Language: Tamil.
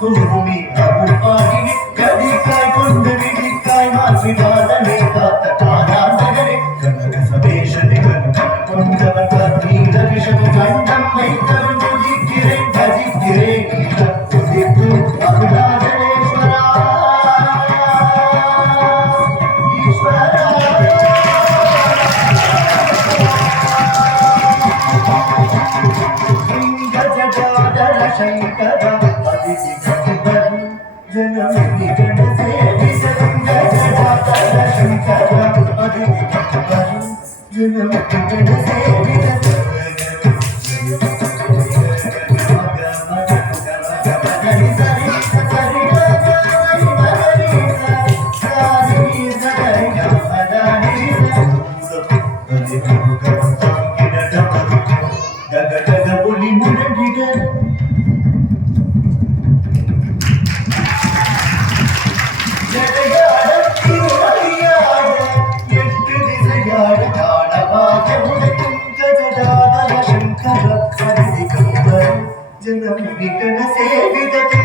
பூமி அருள்பாகினி கதிக்காய் கொண்டு விதிக்காய் மாற்றி வாதனை காத்த காணாந்தகரே கனக சபேஷனை கொண்டவன் கண்ணீர விஷம் கண்டம் வைத்தவன் துதிக்கிறேன் பஜிக்கிறேன் துதித்து அருணாச்சலேஸ்வரா ஈஸ்வரா गजगाधर शंकर जनमी गण सेवी गजगाधर शंकर जनमी गण सेवी जनमी गण सेवी